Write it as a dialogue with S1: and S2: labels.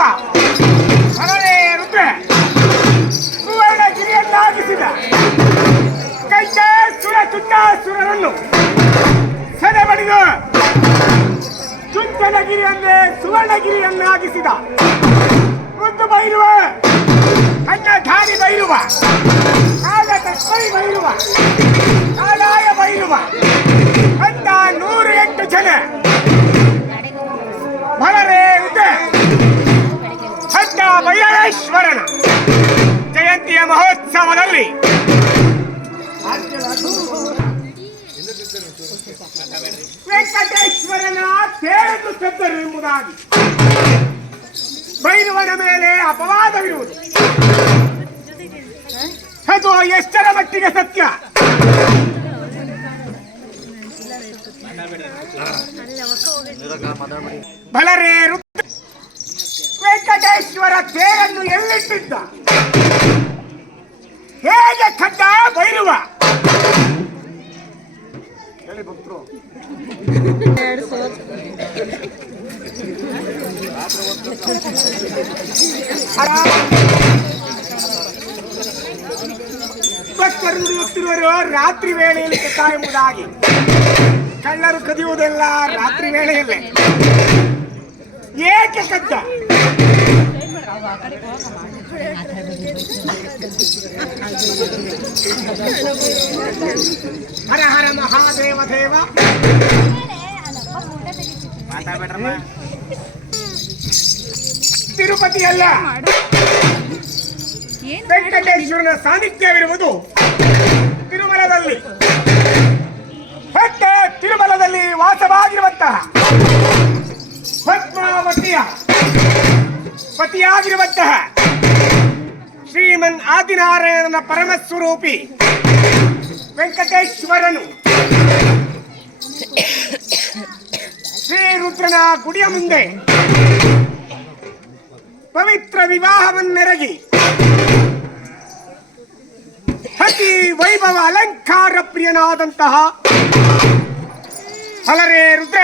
S1: ಬೈರುವ ಅವರೇ ರುದ್ರ ಸುವರ್ಣಗಿರಿಯನ್ನಾಗಿಸಿದ ಕೈತ ಸುರ ಚುಟ್ಟಾಸುರರನ್ನು ಸೆರೆಬಡಿದು ಚುಂಚನಗಿರಿಯನ್ನೇ ಸುವರ್ಣಗಿರಿಯನ್ನಾಗಿಸಿದ ಮುದ್ದು ಬೈರುವ ಅನ್ನಧಾರಿ ಬೈರುವ ಆಗ ಬೈರೇಶ್ವರನ ಜಯಂತಿಯ ಮಹೋತ್ಸವದಲ್ಲಿ. ವೆಂಕಟೇಶ್ವರನ ತೇರನ್ನು ತೆದ್ದರು ಎಂಬುದಾಗಿ. ಬೈರುವನ ಮೇಲೆ ಅಪವಾದವಿರುವುದು ಅದು ಎಷ್ಟರ ಮಟ್ಟಿಗೆ ಸತ್ಯ? ಬಲರೇ ರುದ್ರ ವೆಂಕಟೇಶ್ವರ ತೇರನ್ನು ಎಲ್ಲಿಟ್ಟಿದ್ದ ಹೇಗೆ ಕಡ್ಡ ಬೈರುವ ಹೇಳಿ ಭಕ್ತರು. ರಾತ್ರಿ ವೇಳೆಯಲ್ಲಿ ಕಥಾ ಎಂಬುದಾಗಿ. ಕಳ್ಳರು ಕದಿಯುವುದೆಲ್ಲ ರಾತ್ರಿ ವೇಳೆಯಲ್ಲೇ. ಏಕೆ ಕದ್ದ ಹರ ಹರ ಮಹಾದೇವ ದೇವ. ತಿರುಪತಿಯಲ್ಲ
S2: ಏನು
S1: ವೆಂಕಟೇಶ್ವರನ ಸಾನ್ನಿಧ್ಯವಿರುವುದು ತಿರುಮಲದಲ್ಲಿ. ಹೊಟ್ಟೆ ತಿರುಮಲದಲ್ಲಿ ವಾಸವಾಗಿರುವಂತಹ ಪತಿಯಾಗಿರುವಂತಹ ಶ್ರೀಮನ್ ಆದಿನಾರಾಯಣನ ಪರಮಸ್ವರೂಪಿ ವೆಂಕಟೇಶ್ವರನು ಶ್ರೀ ರುದ್ರನ ಗುಡಿಯ ಮುಂದೆ ಪವಿತ್ರ ವಿವಾಹವನ್ನೆರಗಿ ಅತಿ ವೈಭವ ಅಲಂಕಾರ ಪ್ರಿಯನಾದಂತಹ ಹಲರೇ ರುದ್ರ